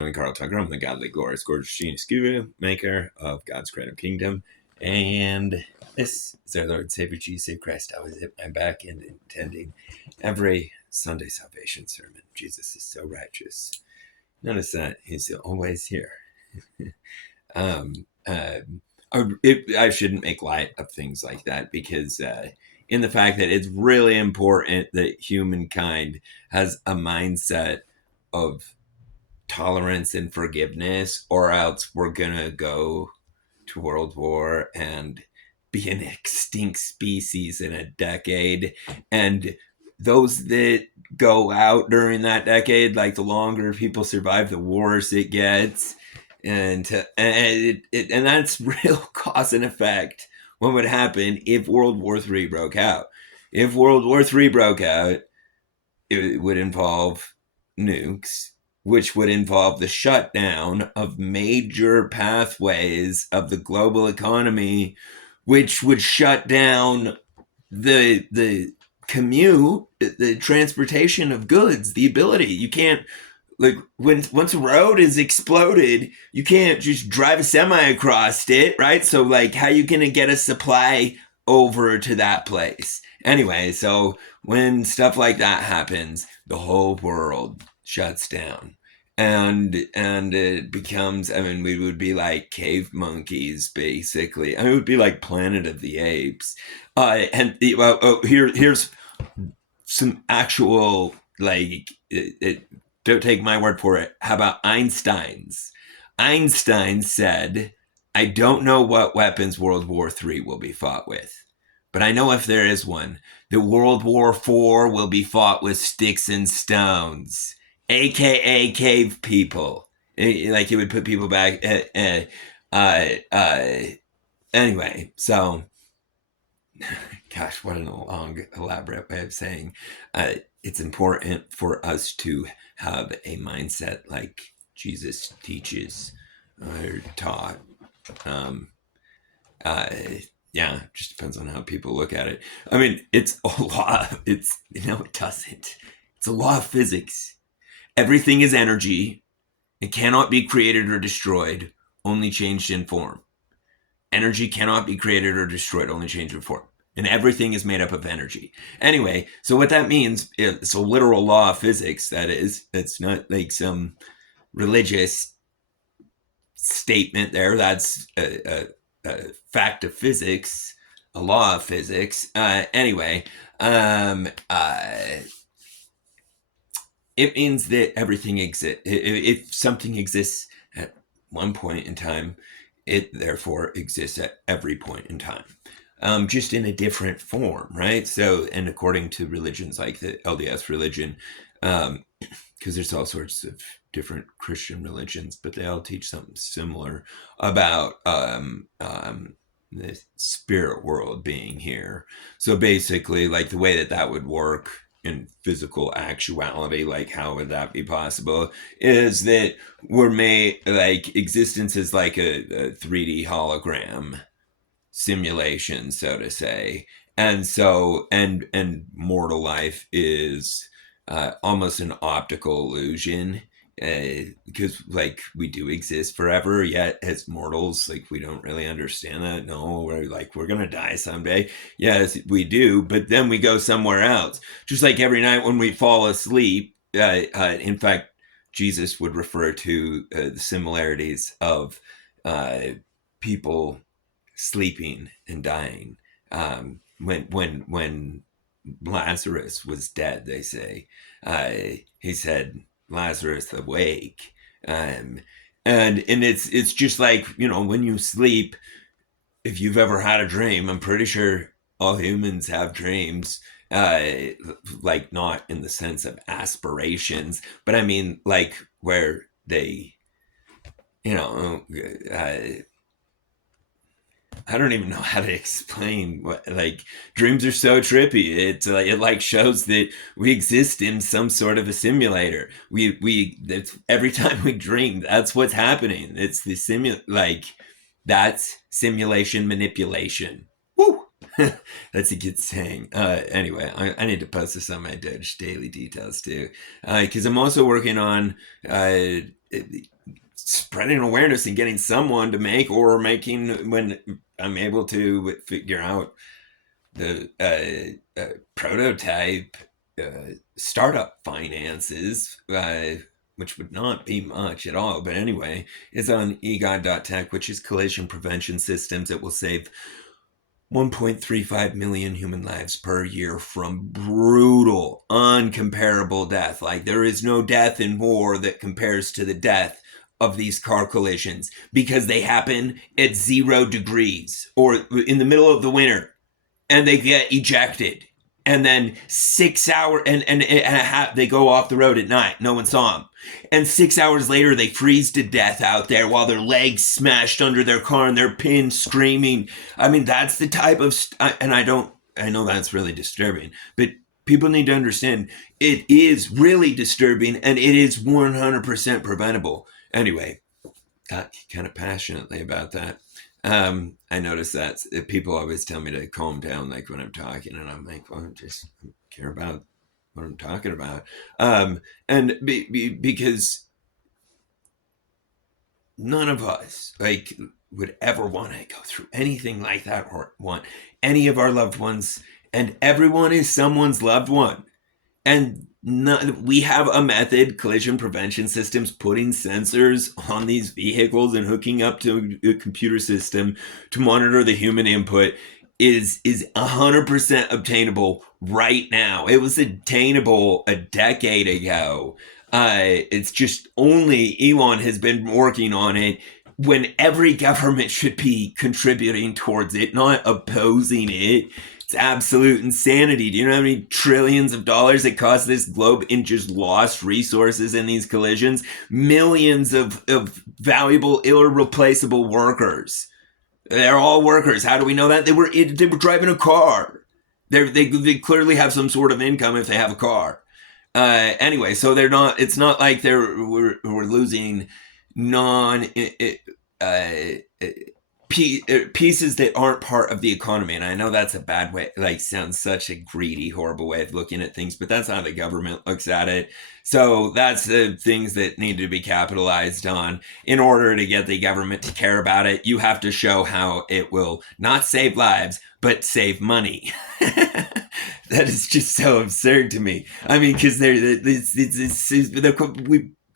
I'm Carl Tucker. I'm the godly, glorious, gorgeous, genius guru, maker of God's Kratom Kingdom. And this is our Lord Savior Jesus Christ. I was at my back and attending every Sunday salvation sermon. Jesus is so righteous. Notice that he's always here. um, uh, I shouldn't make light of things like that because in the fact that it's really important that humankind has a mindset of tolerance and forgiveness, or else we're gonna go to world war and be an extinct species in a decade. And those that go out during that decade, like the longer people survive, the worse it gets. And that's real cause and effect. What would happen if World War III broke out? If World War III broke out, it would involve nukes, which would involve the shutdown of major pathways of the global economy, which would shut down the commute, the transportation of goods, the ability. You can't, like, once a road is exploded, you can't just drive a semi across it, right? So like, how you gonna get a supply over to that place? Anyway, so when stuff like that happens, the whole world shuts down. And it becomes, I mean, we would be like cave monkeys, basically. I mean, it would be like Planet of the Apes. Here's some actual, like, don't take my word for it. How about Einstein's? Einstein said, I don't know what weapons World War III will be fought with, but I know if there is one, the World War IV will be fought with sticks and stones, aka cave people. Like, it would put people back. Anyway, so, gosh, what a long, elaborate way of saying it's important for us to have a mindset like Jesus teaches or taught. Yeah, just depends on how people look at it. I mean, it's a law. It doesn't. It's a law of physics. Everything is energy. It cannot be created or destroyed, only changed in form. Energy cannot be created or destroyed, only changed in form. And everything is made up of energy. Anyway, so what that means, it's a literal law of physics, that is. It's not like some religious statement there. That's a fact of physics, a law of physics. Anyway, it means that everything exists. If something exists at one point in time, it therefore exists at every point in time. Just in a different form, right? So, and according to religions like the LDS religion, because there's all sorts of different Christian religions, but they all teach something similar about the spirit world being here. So basically, like, the way that would work in physical actuality, like how would that be possible, is that we're made, like, existence is like a 3D hologram simulation, so to say. And so, and mortal life is almost an optical illusion, because, like, we do exist forever, yet as mortals, like, we don't really understand that. No, we're gonna die someday. Yes, we do, but then we go somewhere else. Just like every night when we fall asleep, in fact, Jesus would refer to the similarities of people sleeping and dying. When Lazarus was dead, they say, he said, Lazarus awake. And it's just like, when you sleep, if you've ever had a dream, I'm pretty sure all humans have dreams, like, not in the sense of aspirations, but I mean, like, where they, I don't even know how to explain what, like, dreams are so trippy. It like shows that we exist in some sort of a simulator. It's, every time we dream, that's what's happening. It's the like, that's simulation manipulation. Woo! That's a good saying. Anyway, I need to post this on my daily details too, because I'm also working on spreading awareness and getting someone to make, or making, when I'm able to figure out the prototype startup finances, which would not be much at all. But anyway, it's on egod.tech, which is collision prevention systems. It will save 1.35 million human lives per year from brutal, uncomparable death. Like, there is no death in war that compares to the death of these car collisions, because they happen at 0 degrees or in the middle of the winter, and they get ejected. And then 6 hours, they go off the road at night. No one saw them. And 6 hours later, they freeze to death out there while their legs smashed under their car and they're pinned, screaming. I mean, that's the type of, and I know that's really disturbing, but people need to understand it is really disturbing, and it is 100% preventable. Anyway, got kind of passionately about that. I notice that people always tell me to calm down, like when I'm talking, and I'm like, well, just care about what I'm talking about. And because none of us like would ever want to go through anything like that, or want any of our loved ones, and everyone is someone's loved one. And we have a method, collision prevention systems, putting sensors on these vehicles and hooking up to a computer system to monitor the human input is 100% obtainable right now. It was attainable a decade ago. It's just only Elon has been working on it, when every government should be contributing towards it, not opposing it. It's absolute insanity. Do you know how many trillions of dollars it costs this globe in just lost resources in these collisions? Millions of valuable, irreplaceable workers. They're all workers. How do we know that? They were driving a car. They clearly have some sort of income if they have a car. Anyway, so they're not. It's not like we're losing pieces that aren't part of the economy. And I know that's a bad way, like, sounds such a greedy, horrible way of looking at things, but that's how the government looks at it. So that's the things that need to be capitalized on. In order to get the government to care about it, you have to show how it will not save lives, but save money. That is just so absurd to me. I mean, because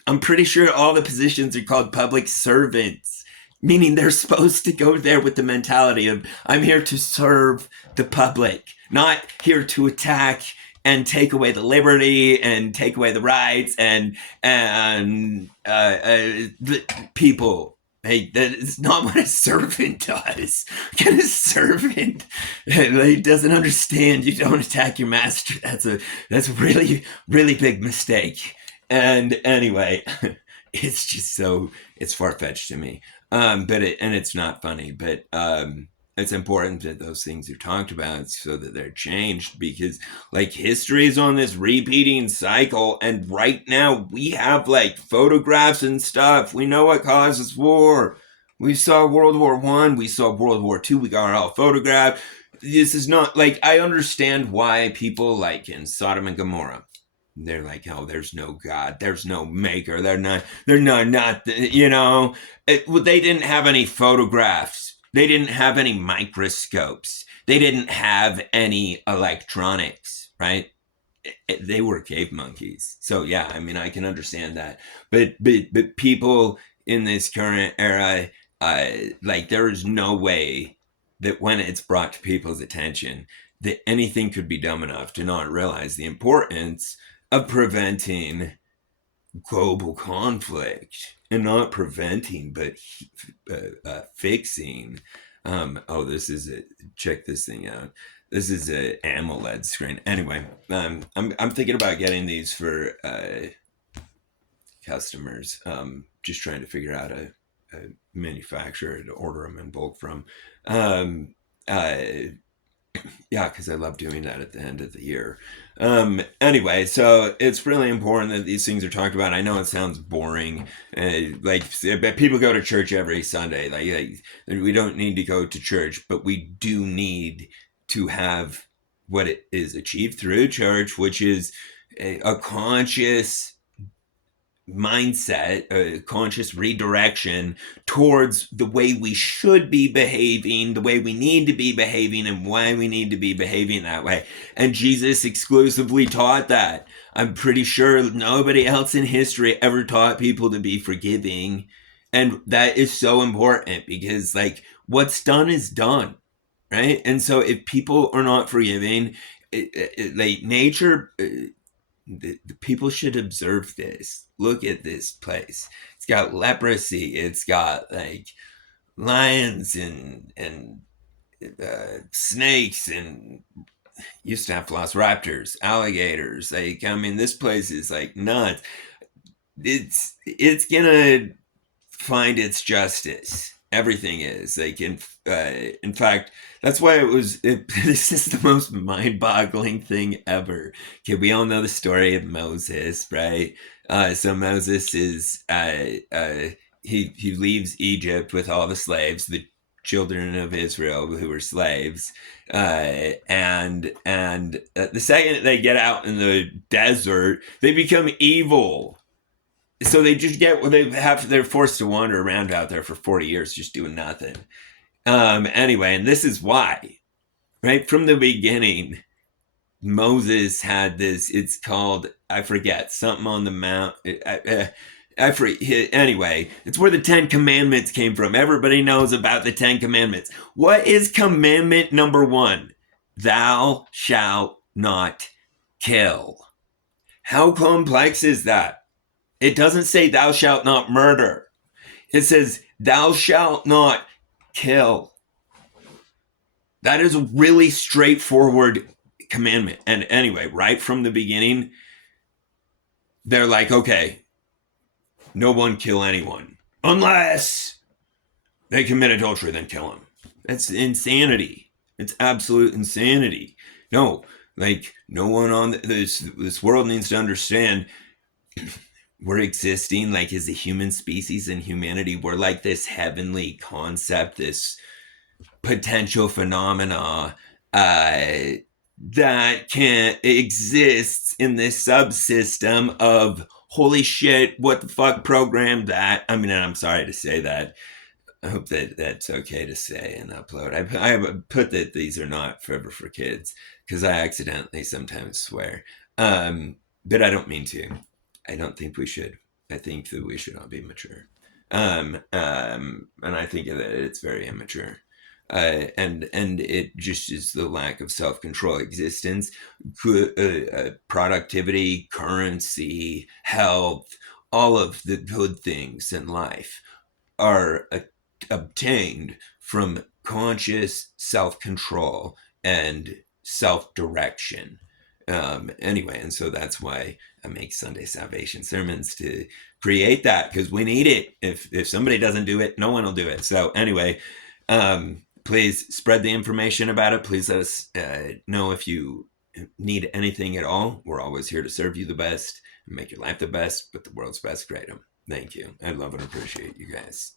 I'm pretty sure all the positions are called public servants, meaning they're supposed to go there with the mentality of, I'm here to serve the public, not here to attack and take away the liberty and take away the rights and the people. Hey, that is not what a servant does. A servant, he doesn't understand. You don't attack your master. That's a really, really big mistake. And anyway, it's just it's far-fetched to me. But it's not funny, but it's important that those things are talked about so that they're changed, because like history is on this repeating cycle, and right now we have like photographs and stuff. We know what causes war. We saw World War I, we saw World War II, we got it all photographed. This is not like, I understand why people like in Sodom and Gomorrah, they're like, oh, there's no God, there's no maker, they're not, you know, they didn't have any photographs. They didn't have any microscopes. They didn't have any electronics, right? They were cave monkeys. So yeah, I mean, I can understand that. But people in this current era, like, there is no way that when it's brought to people's attention that anything could be dumb enough to not realize the importance of preventing global conflict, and not preventing, but fixing. This is check this thing out. This is a AMOLED screen. Anyway, I'm thinking about getting these for customers. Just trying to figure out a manufacturer to order them in bulk from. Yeah, because I love doing that at the end of the year. Anyway, so it's really important that these things are talked about. I know it sounds boring. Like, people go to church every Sunday. Like, we don't need to go to church, but we do need to have what it is achieved through church, which is a conscious mindset, a conscious redirection towards the way we should be behaving, the way we need to be behaving, and why we need to be behaving that way. And Jesus exclusively taught that. I'm pretty sure nobody else in history ever taught people to be forgiving. And that is so important because, like, what's done is done, right? And so if people are not forgiving, like nature, the people should observe this. Look at this place. It's got leprosy. It's got like lions and snakes, and used to have velociraptors, alligators. Like, I mean, this place is like nuts. It's gonna find its justice. Everything is like in fact, that's why this is the most mind-boggling thing ever. Okay, we all know the story of Moses, right? So Moses is he leaves Egypt with all the slaves, the children of Israel who were slaves, and the second they get out in the desert, they become evil. So they just they're forced to wander around out there for 40 years just doing nothing. Anyway, and this is why, right from the beginning, Moses had this. It's called, I forget, something on the mount. I forget. Anyway, it's where the 10 Commandments came from. Everybody knows about the 10 Commandments. What is commandment number 1? Thou shalt not kill. How complex is that? It doesn't say thou shalt not murder. It says thou shalt not kill. That is a really straightforward commandment. And anyway, right from the beginning, they're like, okay, no one kill anyone unless they commit adultery, then kill them. That's insanity. It's absolute insanity. No, like no one on this world needs to understand we're existing like as a human species and humanity. We're like this heavenly concept, this potential phenomena that can exist in this subsystem of holy shit, what the fuck programmed that? I mean, I'm sorry to say that. I hope that that's okay to say and upload. I put that these are not forever for kids because I accidentally sometimes swear. But I don't mean to. I don't think we should. I think that we should all be mature. And I think that it's very immature. And it just is the lack of self-control. Existence, productivity, currency, health, all of the good things in life are obtained from conscious self-control and self-direction. Anyway, and so that's why I make Sunday salvation sermons, to create that, because we need it. If somebody doesn't do it, no one will do it. So anyway, please spread the information about it. Please let us know if you need anything at all. We're always here to serve you the best and make your life the best, but the world's best kratom. Thank you. I love and appreciate you guys.